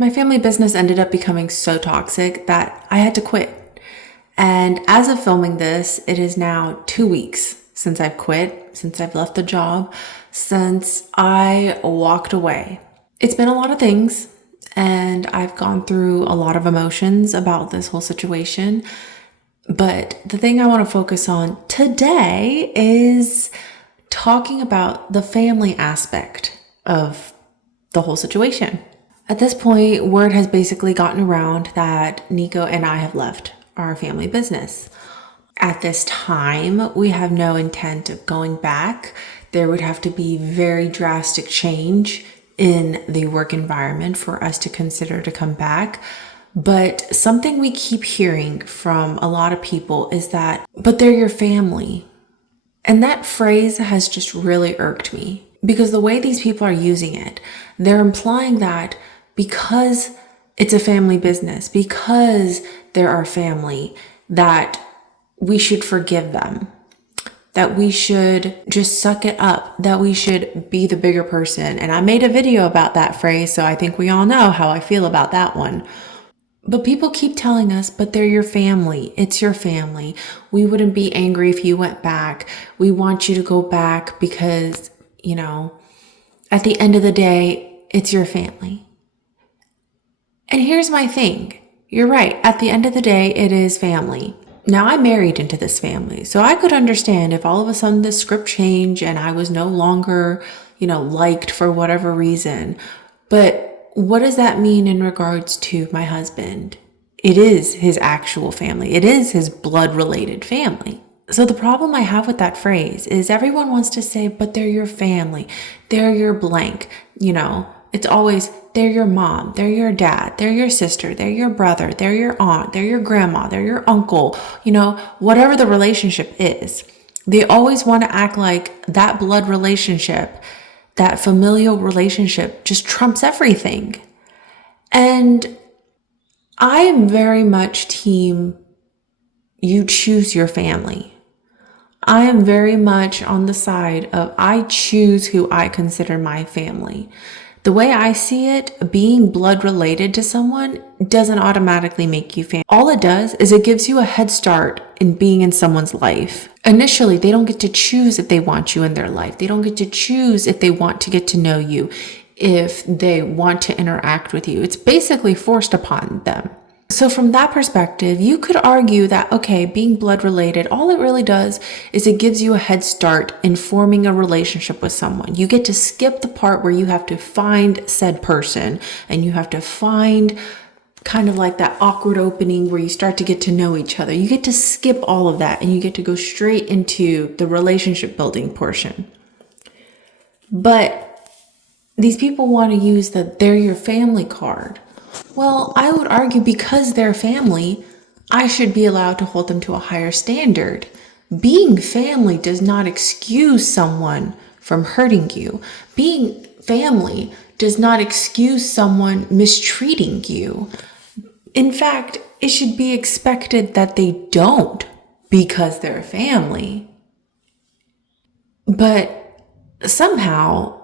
My family business ended up becoming so toxic that I had to quit. And as of filming this, it is now 2 weeks since I've quit, since I've left the job, since I walked away. It's been a lot of things, and I've gone through a lot of emotions about this whole situation. But the thing I want to focus on today is talking about the family aspect of the whole situation. At this point, word has basically gotten around that Nico and I have left our family business. At this time, we have no intent of going back. There would have to be very drastic change in the work environment for us to consider to come back. But something we keep hearing from a lot of people is that, but they're your family. And that phrase has just really irked me because the way these people are using it, they're implying that because it's a family business, because they're our family, that we should forgive them, that we should just suck it up, that we should be the bigger person. And I made a video about that phrase, so I think we all know how I feel about that one. But people keep telling us, but they're your family. It's your family. We wouldn't be angry if you went back. We want you to go back because, at the end of the day, it's your family. And here's my thing. You're right. At the end of the day, it is family. Now, I married into this family, so I could understand if all of a sudden the script changed and I was no longer, liked for whatever reason. But what does that mean in regards to my husband? It is his actual family. It is his blood-related family. So the problem I have with that phrase is everyone wants to say, but they're your family. They're your blank. It's always, they're your mom, they're your dad, they're your sister, they're your brother, they're your aunt, they're your grandma, they're your uncle, whatever the relationship is. They always want to act like that blood relationship, that familial relationship just trumps everything. And I am very much team, you choose your family. I am very much on the side of I choose who I consider my family. The way I see it, being blood related to someone doesn't automatically make you family. All it does is it gives you a head start in being in someone's life. Initially, they don't get to choose if they want you in their life. They don't get to choose if they want to get to know you, if they want to interact with you. It's basically forced upon them. So from that perspective, you could argue that, okay, being blood related, all it really does is it gives you a head start in forming a relationship with someone. You get to skip the part where you have to find said person and you have to find kind of like that awkward opening where you start to get to know each other. You get to skip all of that and you get to go straight into the relationship building portion. But these people want to use the they're your family card. Well, I would argue because they're family, I should be allowed to hold them to a higher standard. Being family does not excuse someone from hurting you. Being family does not excuse someone mistreating you. In fact, it should be expected that they don't because they're family. But somehow,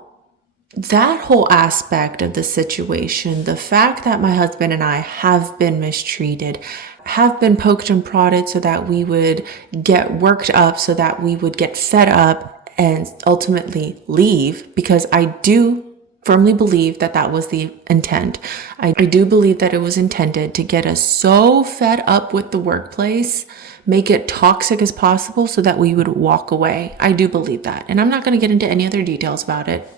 that whole aspect of the situation, the fact that my husband and I have been mistreated, have been poked and prodded so that we would get worked up, so that we would get fed up and ultimately leave, because I do firmly believe that that was the intent. I do believe that it was intended to get us so fed up with the workplace, make it toxic as possible so that we would walk away. I do believe that. And I'm not going to get into any other details about it,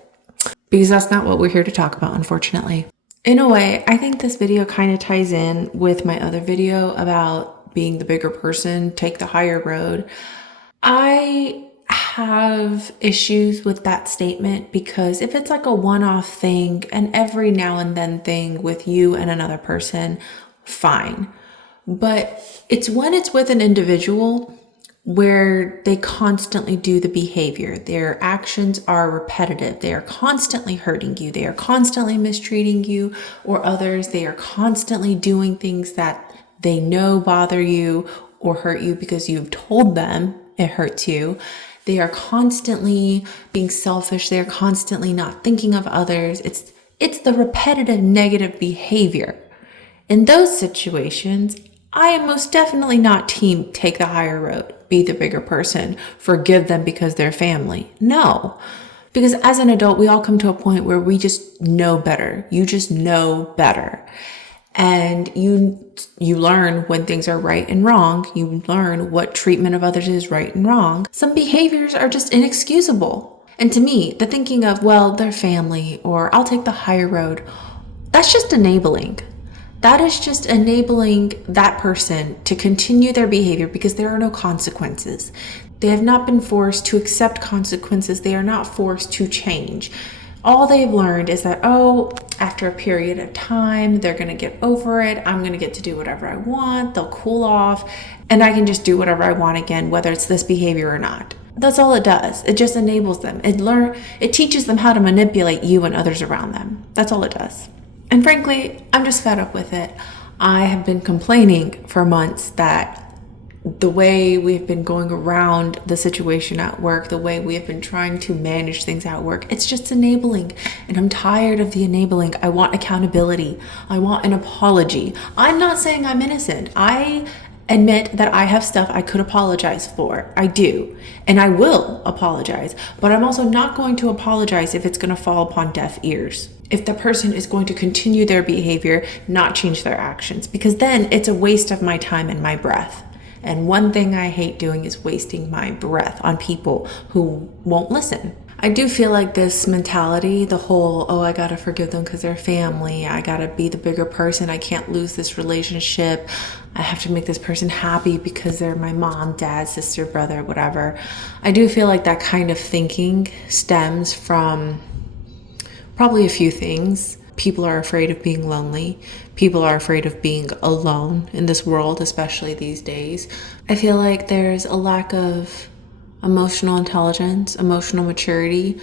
because that's not what we're here to talk about, unfortunately. In a way, I think this video kind of ties in with my other video about being the bigger person, take the higher road. I have issues with that statement because if it's like a one-off thing, an every now and then thing with you and another person, fine. But it's when it's with an individual where they constantly do the behavior. Their actions are repetitive. They are constantly hurting you. They are constantly mistreating you or others. They are constantly doing things that they know bother you or hurt you because you've told them it hurts you. They are constantly being selfish. They are constantly not thinking of others. It's the repetitive negative behavior. In those situations, I am most definitely not team take the higher road, be the bigger person, forgive them because they're family. No. Because as an adult, we all come to a point where we just know better. You just know better. And you learn when things are right and wrong. You learn what treatment of others is right and wrong. Some behaviors are just inexcusable. And to me, the thinking of, well, they're family, or I'll take the higher road, that's just enabling. That is just enabling that person to continue their behavior because there are no consequences. They have not been forced to accept consequences. They are not forced to change. All they've learned is that, oh, after a period of time, they're going to get over it. I'm going to get to do whatever I want. They'll cool off and I can just do whatever I want again, whether it's this behavior or not. That's all it does. It just enables them. It teaches them how to manipulate you and others around them. That's all it does. And frankly, I'm just fed up with it. I have been complaining for months that the way we've been going around the situation at work, the way we have been trying to manage things at work, it's just enabling. And I'm tired of the enabling. I want accountability. I want an apology. I'm not saying I'm innocent. I admit that I have stuff I could apologize for. I do. And I will apologize. But I'm also not going to apologize if it's going to fall upon deaf ears. If the person is going to continue their behavior, not change their actions, because then it's a waste of my time and my breath. And one thing I hate doing is wasting my breath on people who won't listen. I do feel like this mentality, the whole, oh, I gotta forgive them because they're family. I gotta be the bigger person. I can't lose this relationship. I have to make this person happy because they're my mom, dad, sister, brother, whatever. I do feel like that kind of thinking stems from probably a few things. People are afraid of being lonely. People are afraid of being alone in this world, especially these days. I feel like there's a lack of emotional intelligence, emotional maturity.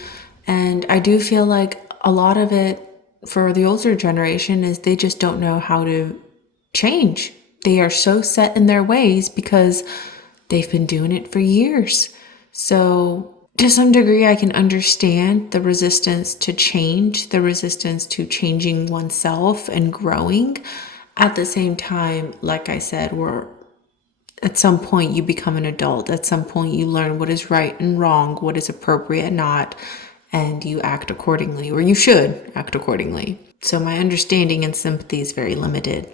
And I do feel like a lot of it for the older generation is they just don't know how to change. They are so set in their ways because they've been doing it for years. So to some degree, I can understand the resistance to change, the resistance to changing oneself and growing. At the same time, like I said, at some point you become an adult. At some point you learn what is right and wrong, what is appropriate and not, and you act accordingly, or you should act accordingly. So my understanding and sympathy is very limited.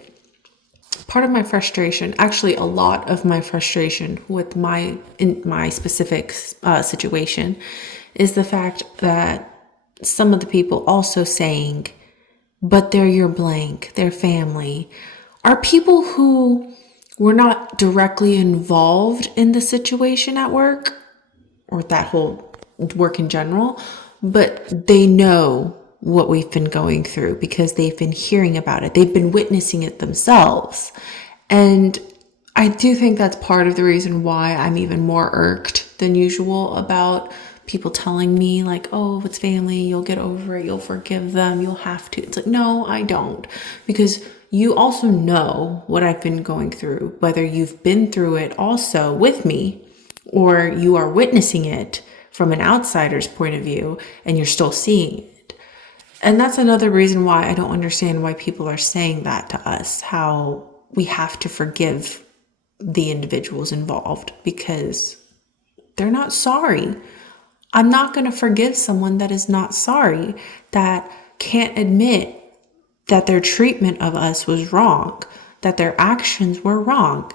Part of my frustration, actually a lot of my frustration with in my specific situation, is the fact that some of the people also saying, but they're your blank, they're family, are people who were not directly involved in the situation at work or that whole work in general, but they know what we've been going through because they've been hearing about it. They've been witnessing it themselves. And I do think that's part of the reason why I'm even more irked than usual about people telling me like, oh, it's family, you'll get over it, you'll forgive them, you'll have to. It's like, no, I don't. Because you also know what I've been going through, whether you've been through it also with me or you are witnessing it from an outsider's point of view and you're still seeing it. And that's another reason why I don't understand why people are saying that to us, how we have to forgive the individuals involved because they're not sorry. I'm not going to forgive someone that is not sorry, that can't admit that their treatment of us was wrong, that their actions were wrong.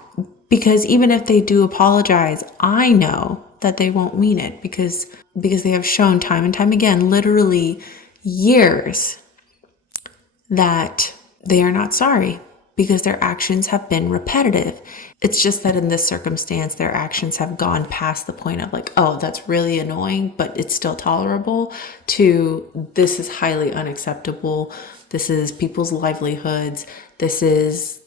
Because even if they do apologize, I know that they won't mean it because they have shown time and time again, literally years, that they are not sorry because their actions have been repetitive. It's just that in this circumstance, their actions have gone past the point of like, oh, that's really annoying, but it's still tolerable, to this is highly unacceptable. This is people's livelihoods. This is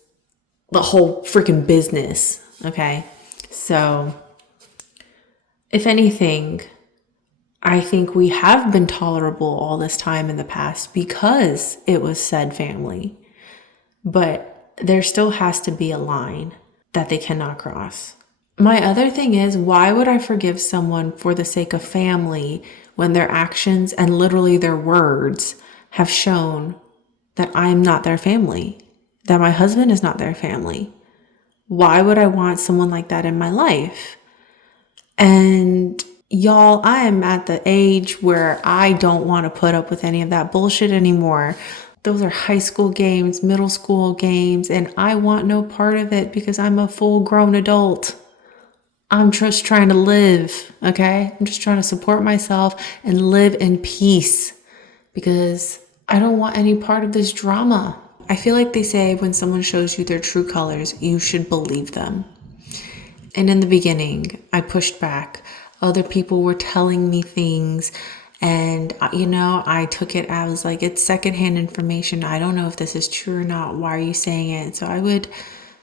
the whole freaking business. Okay. So if anything, I think we have been tolerable all this time in the past because it was said family. But there still has to be a line that they cannot cross. My other thing is, why would I forgive someone for the sake of family when their actions and literally their words have shown that I'm not their family, that my husband is not their family. Why would I want someone like that in my life? And y'all, I am at the age where I don't want to put up with any of that bullshit anymore. Those are high school games, middle school games, and I want no part of it because I'm a full grown adult. I'm just trying to live, okay? I'm just trying to support myself and live in peace because I don't want any part of this drama. I feel like they say when someone shows you their true colors, you should believe them. And in the beginning, I pushed back. Other people were telling me things, and I took it as like it's secondhand information. I don't know if this is true or not. Why are you saying it? So I would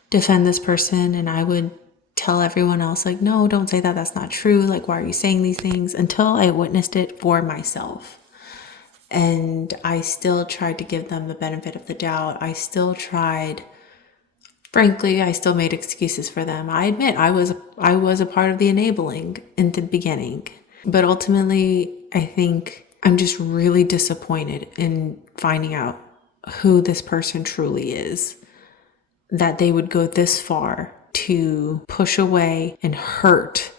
defend this person and I would tell everyone else, like, no, don't say that. That's not true. Like, why are you saying these things? Until I witnessed it for myself. And I still tried to give them the benefit of the doubt. Frankly, I still made excuses for them. I admit I was a part of the enabling in the beginning. But ultimately, I think I'm just really disappointed in finding out who this person truly is. That they would go this far to push away and hurt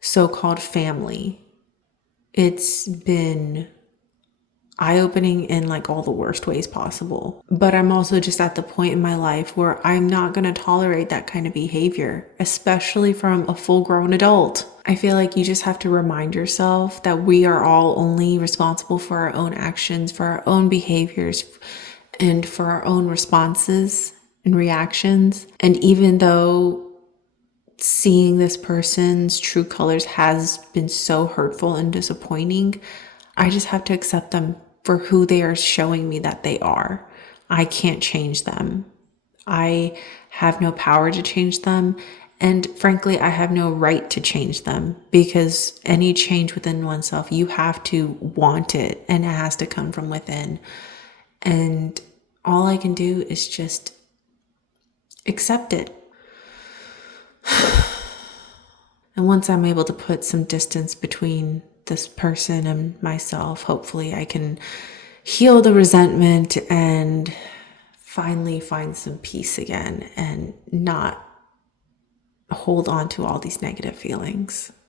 so-called family. It's been eye-opening in like all the worst ways possible. But I'm also just at the point in my life where I'm not going to tolerate that kind of behavior, especially from a full-grown adult. I feel like you just have to remind yourself that we are all only responsible for our own actions, for our own behaviors, and for our own responses and reactions. And even though seeing this person's true colors has been so hurtful and disappointing, I just have to accept them for who they are showing me that they are. I can't change them. I have no power to change them. And frankly, I have no right to change them because any change within oneself, you have to want it and it has to come from within. And all I can do is just accept it. And once I'm able to put some distance between this person and myself, hopefully I can heal the resentment and finally find some peace again and not hold on to all these negative feelings.